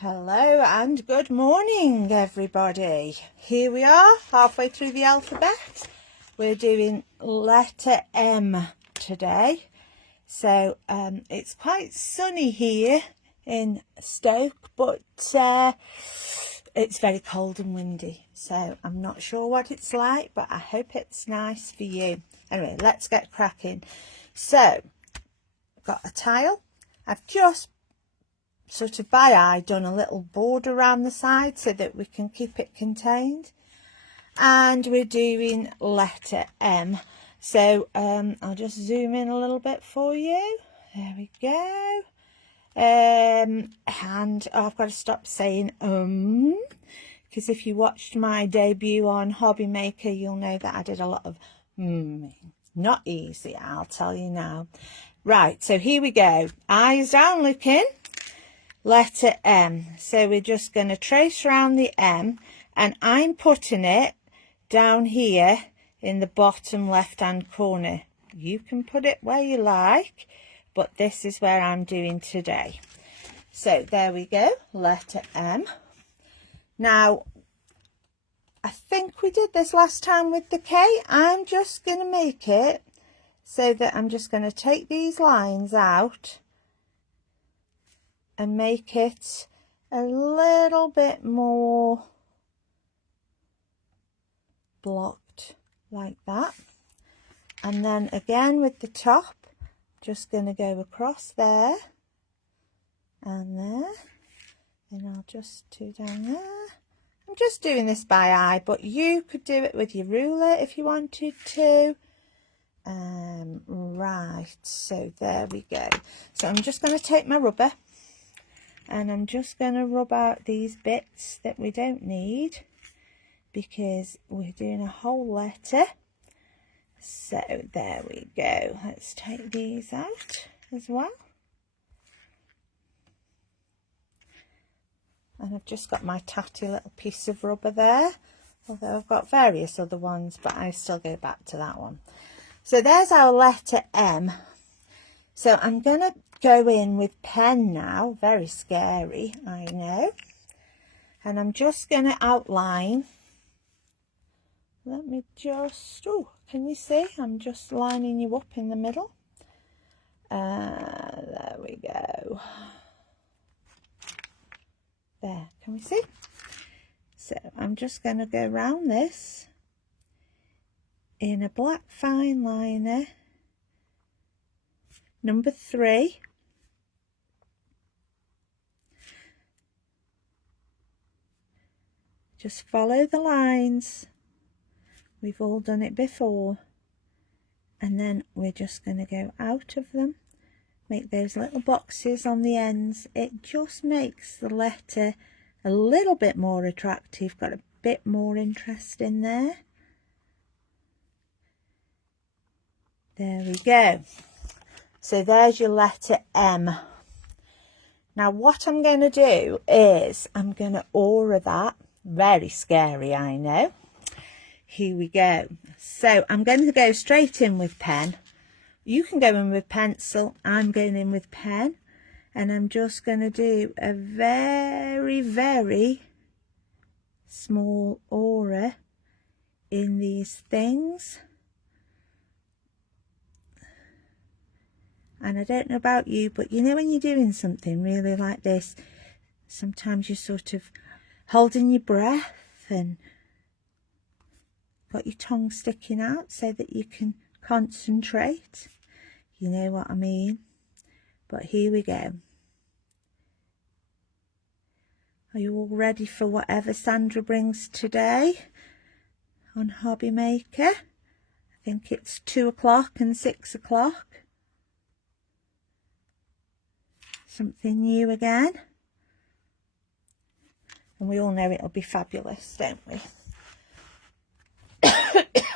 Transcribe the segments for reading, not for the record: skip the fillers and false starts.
Hello and good morning, everybody. Here we are, halfway through the alphabet. We're doing letter M today. So it's quite sunny here in Stoke, but it's very cold and windy. So I'm not sure what it's like, but I hope it's nice for you. Anyway, let's get cracking. So, got a tile. I've just sort of by eye done a little border around the side so that we can keep it contained, and we're doing letter M. So I'll just zoom in a little bit for you. There we go. And I've got to stop saying because if you watched my debut on Hobby Maker, you'll know that I did a lot of not easy, I'll tell you now. Right, so here we go. Eyes down looking. Letter M. So we're just going to trace around the M, and I'm putting it down here in the bottom left hand corner. You can put it where you like, but this is where I'm doing today. So there we go, letter M. Now I think we did this last time with the K. I'm just going to make it so that I'm just going to take these lines out and make it a little bit more blocked like that. And then again with the top, just going to go across there and there. And I'll just do down there. I'm just doing this by eye, but you could do it with your ruler if you wanted to. Right, so there we go. So I'm just going to take my rubber, and I'm just going to rub out these bits that we don't need because we're doing a whole letter. So there we go. Let's take these out as well. And I've just got my tatty little piece of rubber there, although I've got various other ones, but I still go back to that one. So there's our letter M. So I'm going to go in with pen now. Very scary, I know. And I'm just going to outline. Let me just, oh, can you see? I'm just lining you up in the middle. There we go. There, can we see? So I'm just going to go around this in a black fine liner. Number 3. Just follow the lines. We've all done it before. And then we're just going to go out of them. Make those little boxes on the ends. It just makes the letter a little bit more attractive. Got a bit more interest in there. There we go. So there's your letter M. Now what I'm going to do is I'm going to aura that. Very scary, I know. Here we go. So I'm going to go straight in with pen. You can go in with pencil. I'm going in with pen. And I'm just going to do a very, very small aura in these things. And I don't know about you, but you know when you're doing something really like this, sometimes you're sort of holding your breath and got your tongue sticking out so that you can concentrate. You know what I mean? But here we go. Are you all ready for whatever Sandra brings today on Hobby Maker? I think it's 2 o'clock and 6 o'clock. Something new again. And we all know it'll be fabulous, don't we?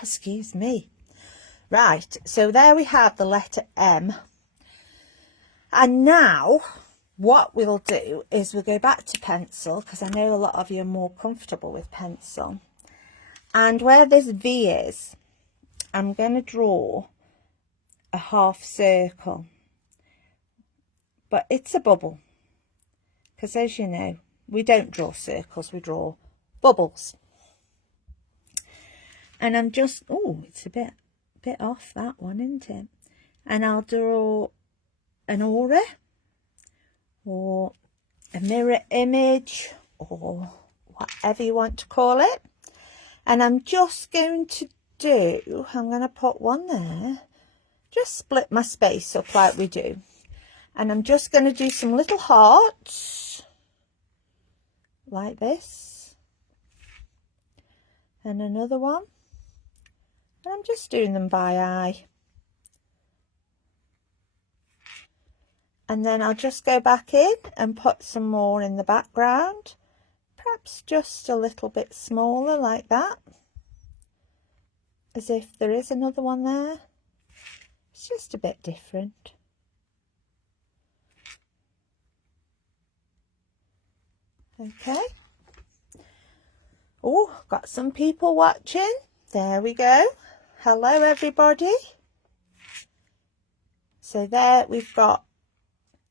Excuse me. Right, so there we have the letter M. And now what we'll do is we'll go back to pencil, because I know a lot of you are more comfortable with pencil. And where this V is, I'm going to draw a half circle. But it's a bubble, because as you know, we don't draw circles, we draw bubbles. And I'm just, oh, it's a bit off, that one, isn't it? And I'll draw an aura or a mirror image or whatever you want to call it. And I'm just going to do, I'm going to put one there, just split my space up like we do. And I'm just going to do some little hearts like this. And another one. And I'm just doing them by eye. And then I'll just go back in and put some more in the background. Perhaps just a little bit smaller like that. As if there is another one there. It's just a bit different. Okay. Oh, got some people watching. There we go. Hello everybody. So there we've got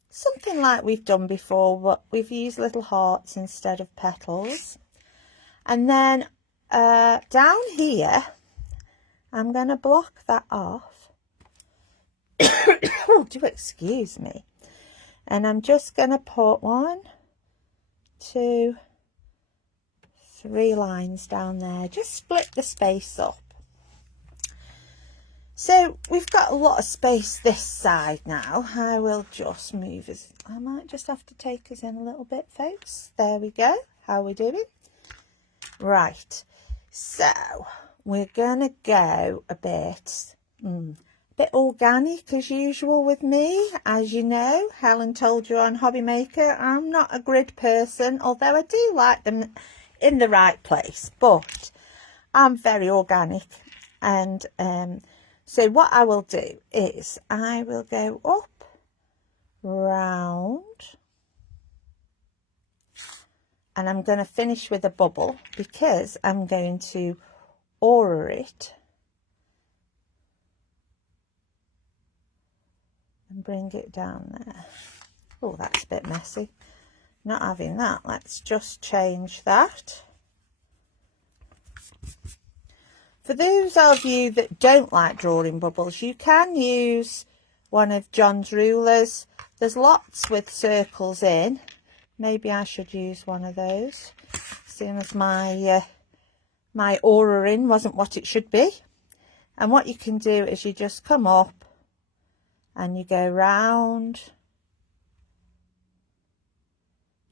something like we've done before, but we've used little hearts instead of petals. And then down here, I'm going to block that off. Oh, do excuse me. And I'm just going to put 1, 2, 3 lines down there. Just split the space up. So we've got a lot of space this side now. I will just move us. I might just have to take us in a little bit, folks. There we go. How are we doing? Right. So we're going to go a bit organic as usual with me. As you know, Helen told you on Hobby Maker, I'm not a grid person, although I do like them in the right place, but I'm very organic. And so what I will do is I will go up, round, and I'm going to finish with a bubble because I'm going to aura it and bring it down there. Oh, that's a bit messy. Not having that. Let's just change that. For those of you that don't like drawing bubbles, you can use one of John's rulers. There's lots with circles in. Maybe I should use one of those, seeing as my my aura in wasn't what it should be. And what you can do is you just come up and you go round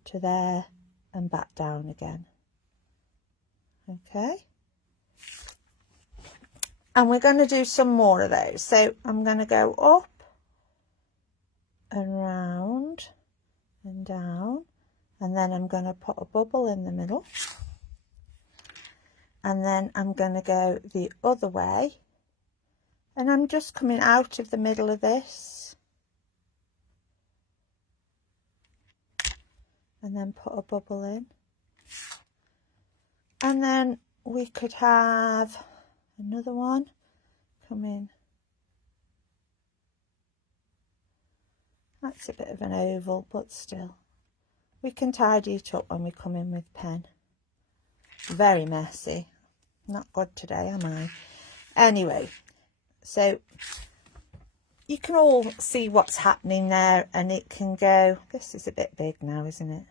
to there and back down again. Okay. And we're going to do some more of those. So I'm going to go up and round and down. And then I'm going to put a bubble in the middle. And then I'm going to go the other way. And I'm just coming out of the middle of this. And then put a bubble in. And then we could have another one come in. That's a bit of an oval, but still. We can tidy it up when we come in with pen. Very messy. Not good today, am I? Anyway, so you can all see what's happening there, and it can go, this is a bit big now, isn't it?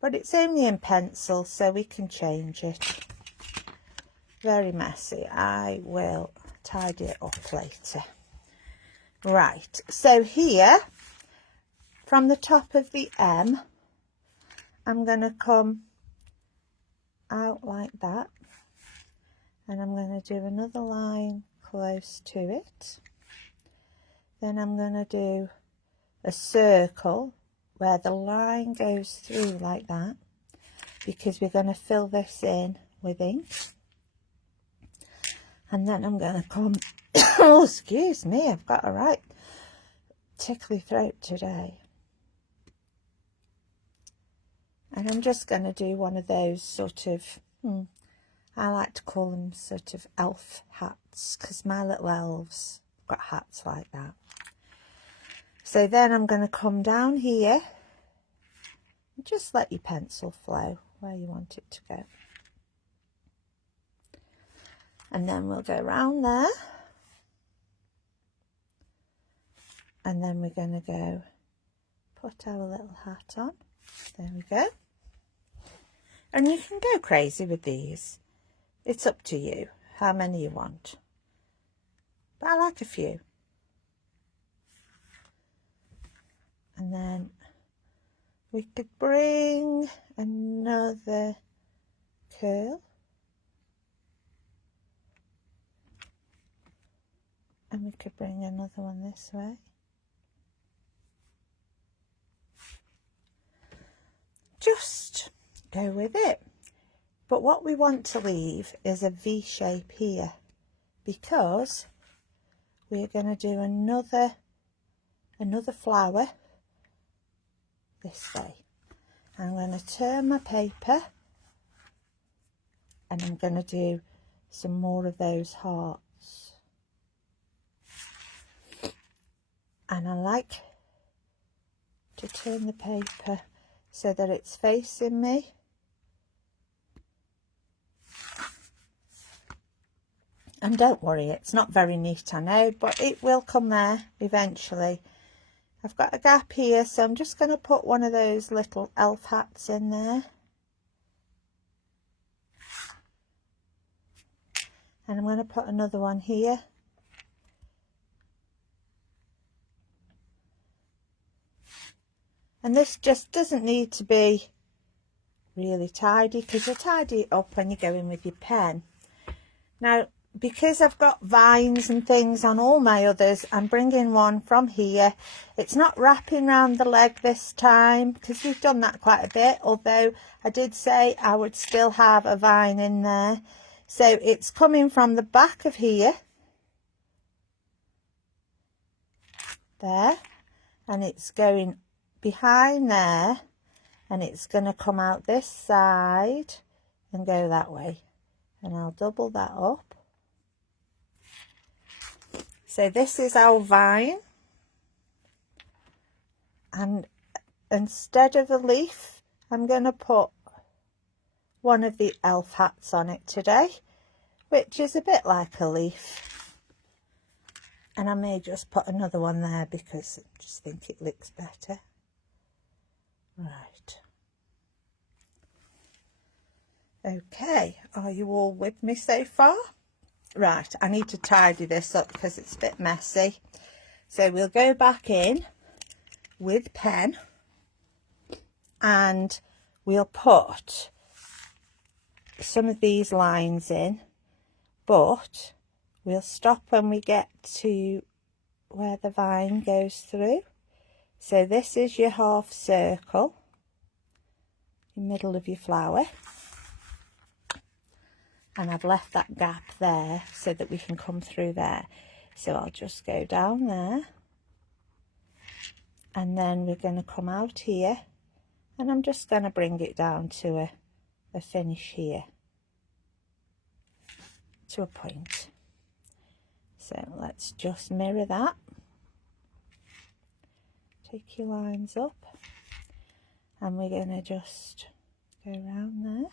But it's only in pencil, so we can change it. Very messy. I will tidy it up later. Right, so here, from the top of the M, I'm going to come out like that. And I'm going to do another line close to it. Then I'm going to do a circle where the line goes through like that, because we're going to fill this in with ink. And then I'm going to come, oh, excuse me, I've got a right tickly throat today. And I'm just going to do one of those sort of, I like to call them sort of elf hats, because my little elves got hats like that. So then I'm going to come down here Just let your pencil flow where you want it to go. And then we'll go round there. And then we're going to go put our little hat on. There we go. And you can go crazy with these. It's up to you how many you want. But I like a few. And then we could bring another curl. And we could bring another one this way. Just go with it. But what we want to leave is a V shape here, because we're going to do another flower this way. I'm going to turn my paper and I'm going to do some more of those hearts. And I like to turn the paper so that it's facing me. And don't worry, it's not very neat, I know, but it will come there eventually. I've got a gap here, so I'm just going to put one of those little elf hats in there. And I'm going to put another one here. And this just doesn't need to be really tidy, because you'll tidy it up when you go in with your pen. Now, because I've got vines and things on all my others, I'm bringing one from here. It's not wrapping around the leg this time, because we've done that quite a bit, although I did say I would still have a vine in there. So it's coming from the back of here, there, and it's going behind there, and it's going to come out this side and go that way. And I'll double that up. So this is our vine, and instead of a leaf, I'm going to put one of the elf hats on it today, which is a bit like a leaf. And I may just put another one there because I just think it looks better. Right. Okay, are you all with me so far? Right, I need to tidy this up because it's a bit messy. So we'll go back in with pen and we'll put some of these lines in, but we'll stop when we get to where the vine goes through. So this is your half circle, the middle of your flower. And I've left that gap there so that we can come through there. So I'll just go down there. And then we're going to come out here. And I'm just going to bring it down to a finish here. To a point. So let's just mirror that. Take your lines up. And we're going to just go around there.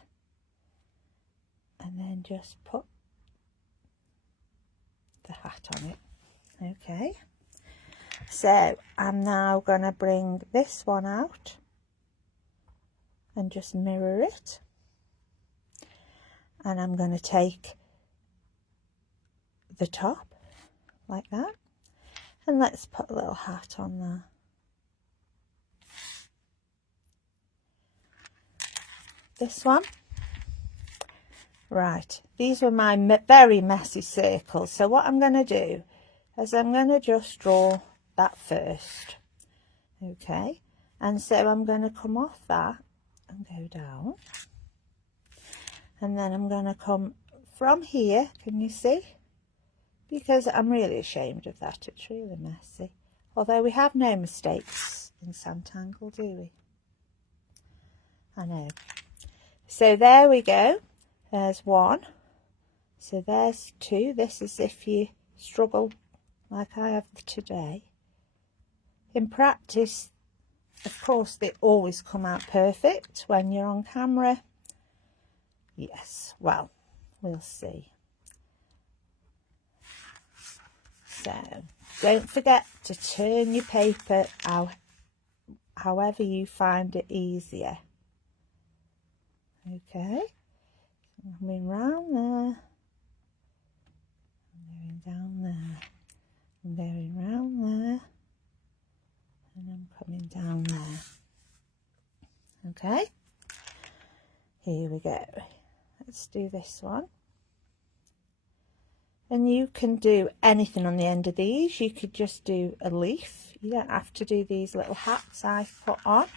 And then just put the hat on it. Okay, so I'm now going to bring this one out and just mirror it, and I'm going to take the top like that, and let's put a little hat on there. This one. Right, these were my very messy circles, so what I'm going to do is I'm going to just draw that first, okay, and so I'm going to come off that and go down, and then I'm going to come from here, can you see, because I'm really ashamed of that, it's really messy, although we have no mistakes in Sanntangle, do we? I know. So there we go. There's one, so there's two. This is if you struggle like I have today. In practice, of course they always come out perfect when you're on camera. Yes, well, we'll see. So don't forget to turn your paper out however you find it easier. Okay, I'm coming round there, I'm going down there, I'm going round there, and I'm coming down there. Okay, here we go. Let's do this one. And you can do anything on the end of these. You could just do a leaf. You don't have to do these little hats I've put on.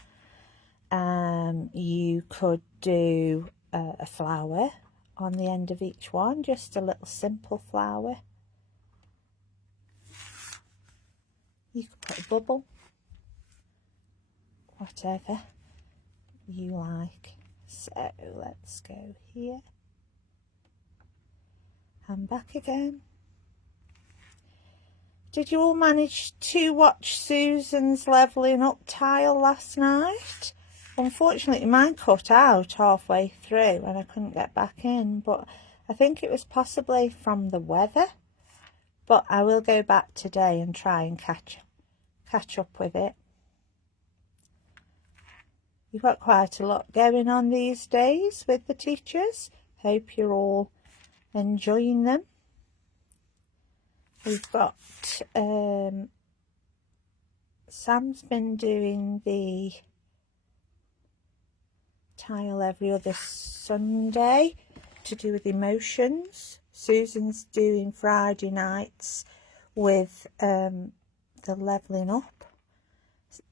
You could do a flower on the end of each one, just a little simple flower. You could put a bubble, whatever you like. So let's go here and back again. Did you all manage to watch Susan's levelling up tile last night? Unfortunately, mine cut out halfway through and I couldn't get back in, but I think it was possibly from the weather. But I will go back today and try and catch up with it. You've got quite a lot going on these days with the teachers. Hope you're all enjoying them. We've got Sam's been doing the tile every other Sunday to do with emotions. Susan's doing Friday nights with the levelling up.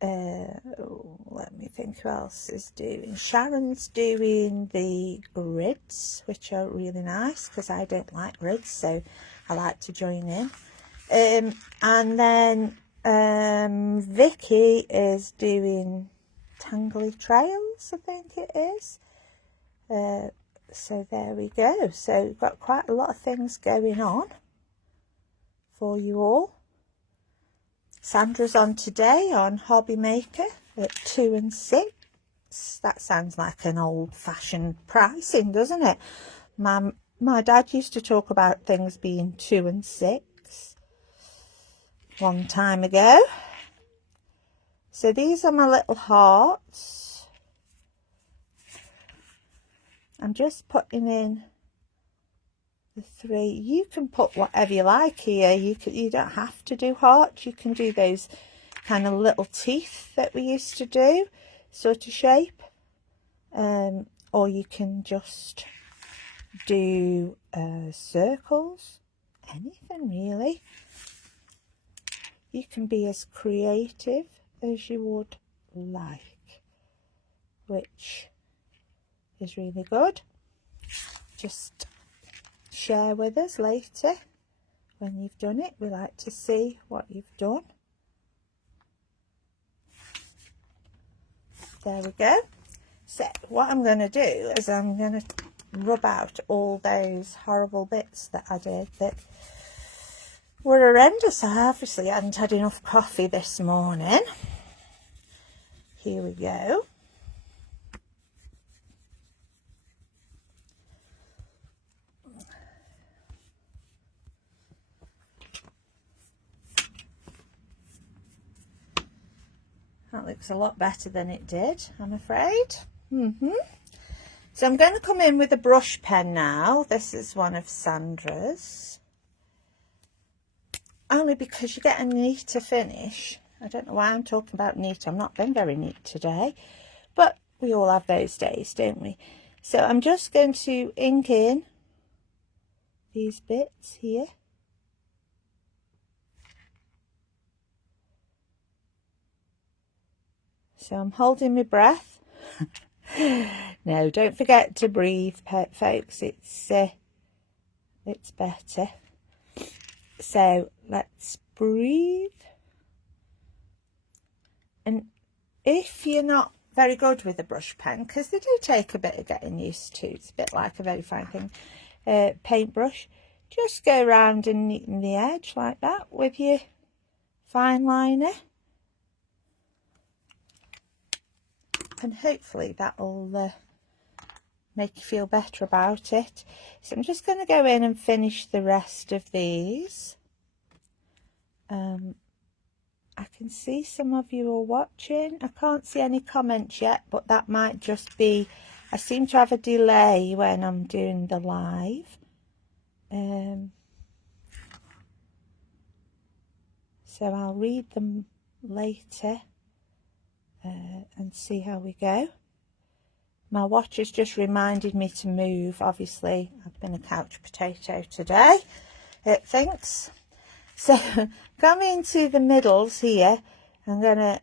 Let me think who else is doing. Sharon's doing the grids, which are really nice because I don't like grids, so I like to join in. And then Vicky is doing Tangly Trails, I think it is. So there we go. So we've got quite a lot of things going on for you all. Sandra's on today on Hobby Maker at 2 and 6. That sounds like an old-fashioned pricing, doesn't it? My dad used to talk about things being 2 and 6 long time ago. So these are my little hearts. I'm just putting in the 3. You can put whatever you like here. You don't have to do hearts. You can do those kind of little teeth that we used to do, sort of shape. Or you can just do circles, anything really. You can be as creative as you would like, which is really good. Just share with us later when you've done it. We like to see what you've done. There we go. So what I'm going to do is I'm going to rub out all those horrible bits that I did that were horrendous. I obviously hadn't had enough coffee this morning. Here we go. That looks a lot better than it did, I'm afraid. So I'm going to come in with a brush pen now. This is one of Sandra's. Only because you get a neater finish. I don't know why I'm talking about neat. I'm not been very neat today. But we all have those days, don't we? So I'm just going to ink in these bits here. So I'm holding my breath. No, don't forget to breathe, folks. It's better. So let's breathe. And if you're not very good with a brush pen, because they do take a bit of getting used to, it's a bit like a very fine thing, paintbrush, just go around and neaten the edge like that with your fine liner. and hopefully that'll make you feel better about it. So I'm just going to go in and finish the rest of these. I can see some of you are watching. I can't see any comments yet, but that might just be, I seem to have a delay when I'm doing the live. So I'll read them later and see how we go. My watch has just reminded me to move. Obviously, I've been a couch potato today, it thinks. So coming to the middles here, I'm going to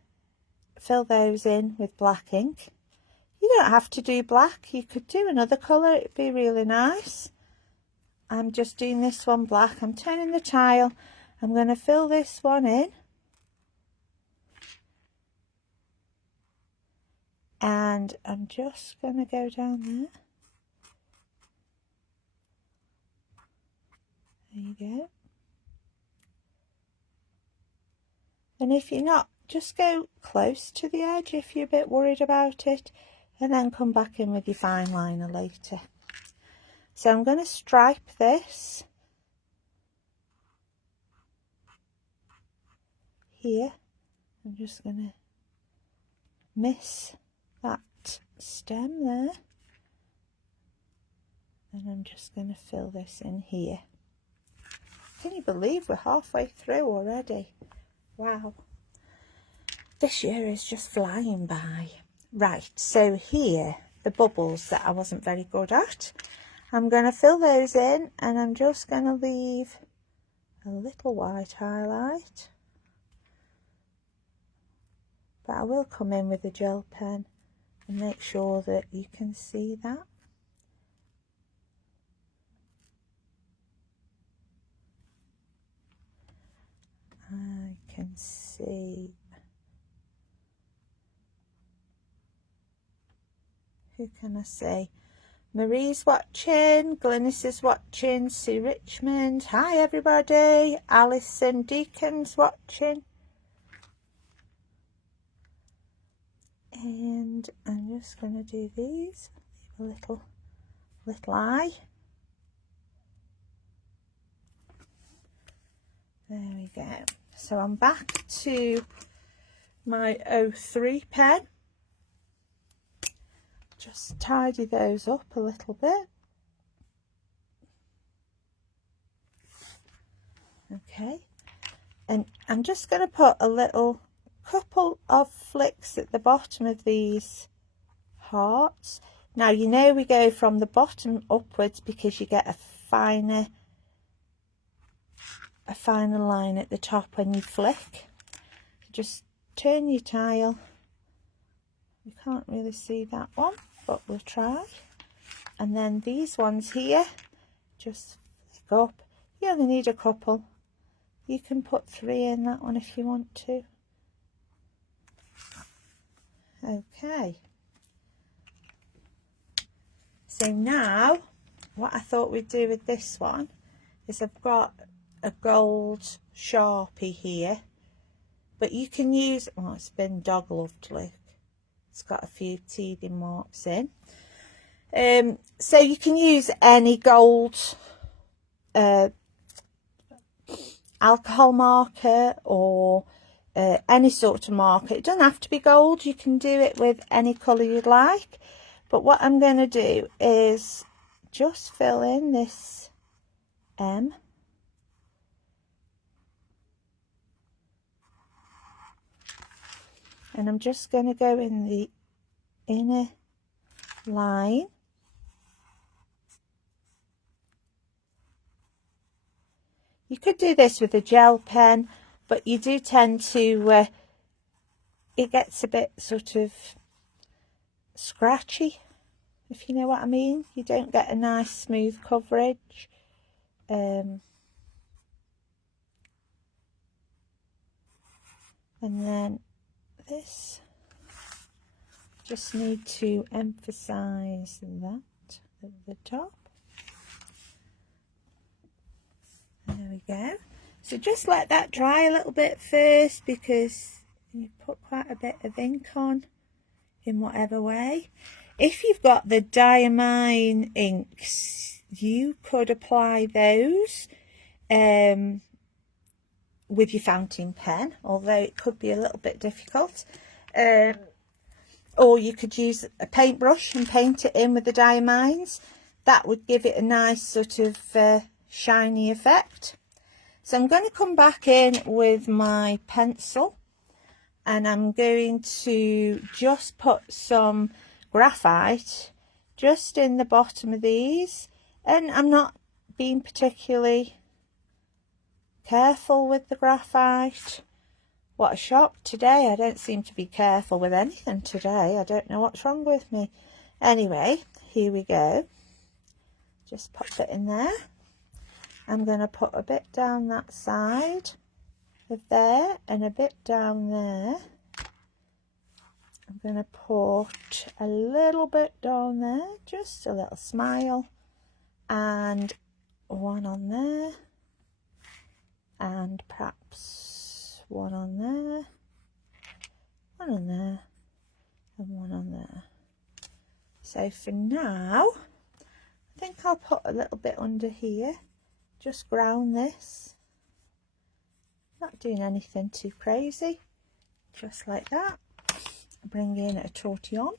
fill those in with black ink. You don't have to do black. You could do another colour. It'd be really nice. I'm just doing this one black. I'm turning the tile. I'm going to fill this one in. And I'm just going to go down there. There you go. And if you're not, just go close to the edge if you're a bit worried about it, and then come back in with your fine liner later. So I'm going to stripe this here. I'm just going to miss that stem there, and I'm just going to fill this in here. Can you believe we're halfway through already? Wow, this year is just flying by. Right, so here, the bubbles that I wasn't very good at, I'm going to fill those in, and I'm just going to leave a little white highlight. But I will come in with a gel pen and make sure that you can see that. I can see. Who can I say? Marie's watching, Glynis is watching, Sue Richmond, hi everybody, Alison Deacon's watching. And I'm just going to do these, leave a little eye. There we go. So I'm back to my 03 pen. Just tidy those up a little bit. Okay, and I'm just going to put a couple of flicks at the bottom of these hearts. Now you know we go from the bottom upwards because you get a finer line at the top when you flick. Just turn your tile. You can't really see that one, but we'll try. And then these ones here, just flick up. You only need a couple. You can put 3 in that one if you want to. Okay. So now, what I thought we'd do with this one is I've got a gold Sharpie here, but you can use, well, it's been dog loved, look. It's got a few teething marks in. So you can use any gold alcohol marker or any sort of marker. It doesn't have to be gold. You can do it with any colour you'd like. But what I'm going to do is just fill in this M. And I'm just going to go in the inner line. You could do this with a gel pen, but you do tend to, it gets a bit sort of scratchy, if you know what I mean. You don't get a nice smooth coverage. And then this, just need to emphasize that at the top. There we go. So just let that dry a little bit first, because you put quite a bit of ink on. in whatever way. If you've got the Diamine inks, you could apply those with your fountain pen, although it could be a little bit difficult. Or you could use a paintbrush and paint it in with the Diamines. That would give it a nice sort of shiny effect. So I'm going to come back in with my pencil, and I'm going to just put some graphite just in the bottom of these. And I'm not being particularly careful with the graphite. What a shock today. I don't seem to be careful with anything today. I don't know what's wrong with me. Anyway, here we go. Just pop it in there. I'm going to put a bit down that side of there and a bit down there. I'm going to put a little bit down there, just a little smile, and one on there, and perhaps one on there, one on there, and one on there. So for now, I think I'll put a little bit under here, just ground this, not doing anything too crazy, just like that. Bring in a tortillon.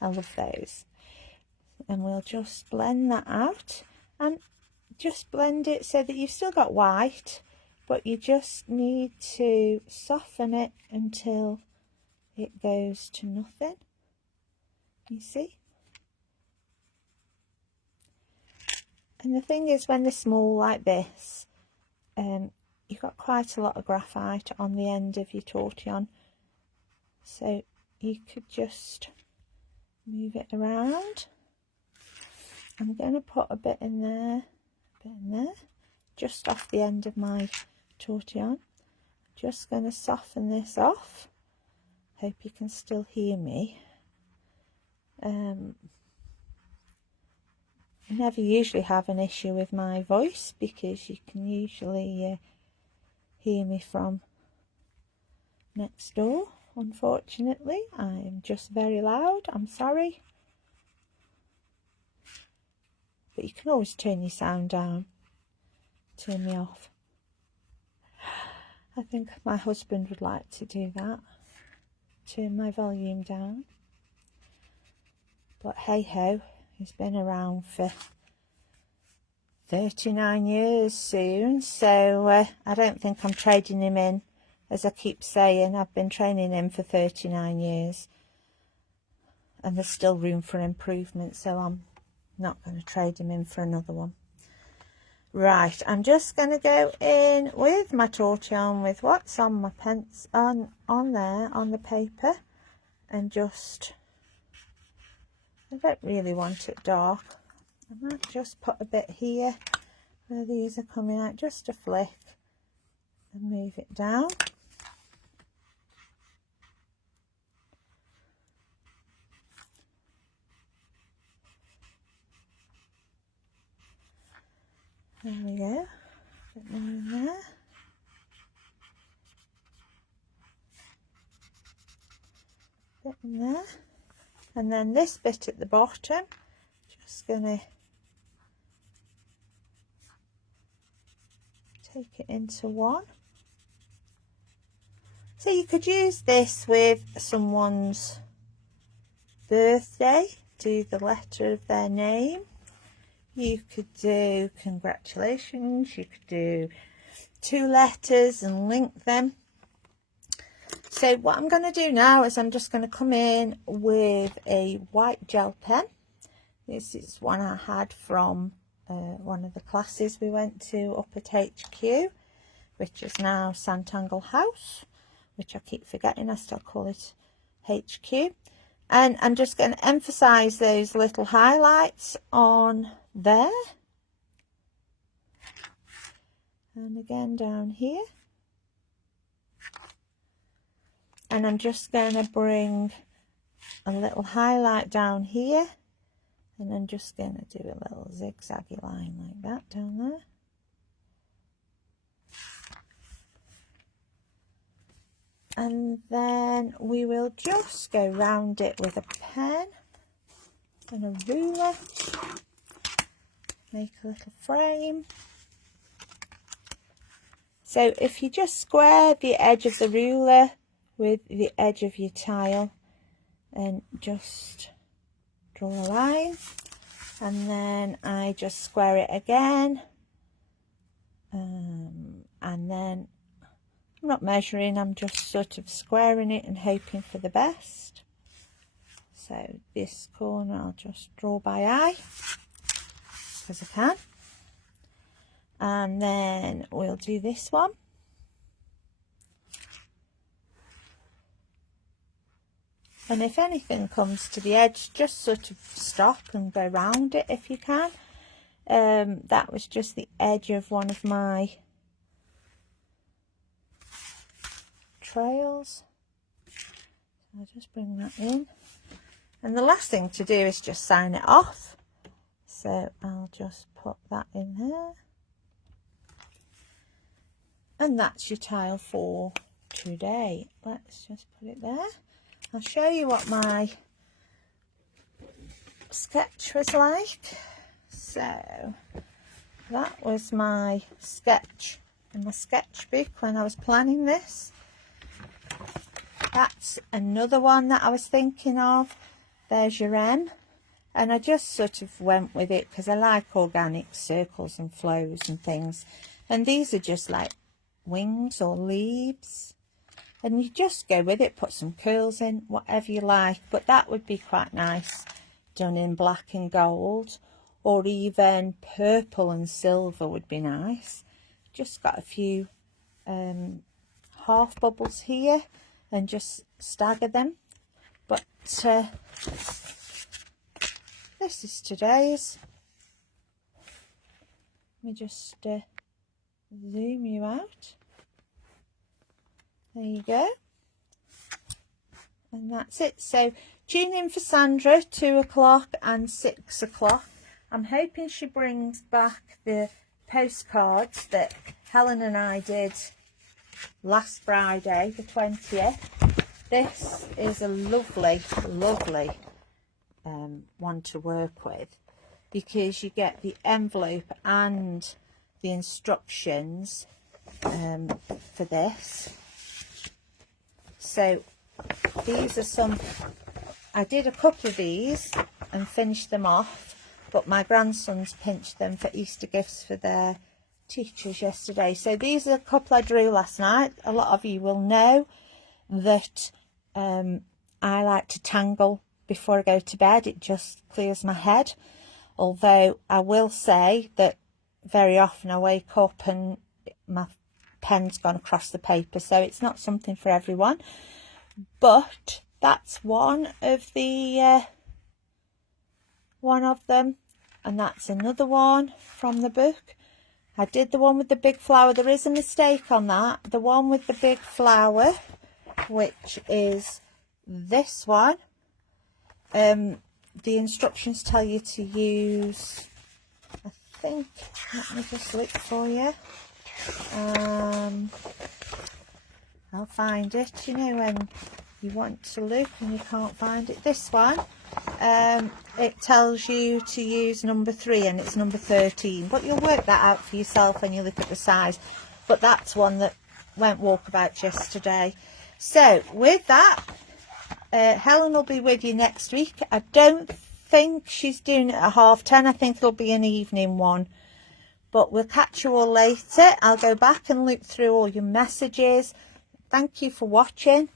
I love those. And we'll just blend that out, and just blend it so that you've still got white, but you just need to soften it until it goes to nothing. You see? And the thing is, when they're small like this, you've got quite a lot of graphite on the end of your tortillon. So you could just move it around. I'm going to put a bit in there, just off the end of my tortillon. Just going to soften this off. Hope you can still hear me. I never usually have an issue with my voice, because you can usually hear me from next door. Unfortunately, I am just very loud. I'm sorry. But you can always turn your sound down. Turn me off. I think my husband would like to do that. Turn my volume down. But hey ho, he's been around for 39 years soon. So I don't think I'm trading him in. As I keep saying, I've been training him for 39 years. And there's still room for improvement, so I'm not going to trade him in for another one. Right, I'm just going to go in with my tortillon, with what's on my pens on there, on the paper. And just, I don't really want it dark. I might just put a bit here where these are coming out, just a flick. And move it down. There we go, a bit more in there. Bit in there. And then this bit at the bottom, just going to take it into one. So you could use this with someone's birthday, do the letter of their name. You could do congratulations, you could do 2 letters and link them. So what I'm going to do now is I'm just going to come in with a white gel pen. This is one I had from one of the classes we went to up at HQ, which is now Santangle House, which I keep forgetting, I still call it HQ. And I'm just going to emphasize those little highlights on there. And again down here. And I'm just going to bring a little highlight down here. And I'm just going to do a little zigzaggy line like that down there. And then we will just go round it with a pen and a ruler. Make a little frame. So if you just square the edge of the ruler with the edge of your tile and just draw a line, and then I just square it again, and then I'm not measuring, I'm just sort of squaring it and hoping for the best. So this corner I'll just draw by eye because I can, and then we'll do this one. And if anything comes to the edge, just sort of stop and go round it if you can. That was just the edge of one of my trails. So I'll just bring that in. And the last thing to do is just sign it off. So I'll just put that in there. And that's your tile for today. Let's just put it there. I'll show you what my sketch was like. So that was my sketch in my sketchbook when I was planning this. That's another one that I was thinking of. There's your M. And I just sort of went with it because I like organic circles and flows and things. And these are just like wings or leaves. And you just go with it, put some curls in, whatever you like. But that would be quite nice done in black and gold, or even purple and silver would be nice. Just got a few half bubbles here and just stagger them. But this is today's. Let me just zoom you out. There you go. And that's it. So tune in for Sandra, 2 o'clock and 6 o'clock. I'm hoping she brings back the postcards that Helen and I did last Friday, the 20th. This is a lovely, lovely one to work with, because you get the envelope and the instructions for this. So these are some, I did a couple of these and finished them off, but my grandsons pinched them for Easter gifts for their teachers yesterday. So these are a couple I drew last night. A lot of you will know that I like to tangle before I go to bed. It just clears my head. Although I will say that very often I wake up and my pen's gone across the paper, so it's not something for everyone. But that's one of them, and that's another one from the book. I did the one with the big flower. There is a mistake on that. The one with the big flower, which is this one, the instructions tell you to use, I think, let me just look for you. I'll find it. You know when you want to look and you can't find it. This one, it tells you to use number 3 and it's number 13, but you'll work that out for yourself when you look at the size. But that's one that went walkabout yesterday. So with that, Helen will be with you next week. I don't think she's doing it at 10:30. I think it'll be an evening one. But we'll catch you all later. I'll go back and look through all your messages. Thank you for watching.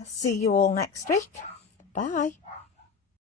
I'll see you all next week. Bye.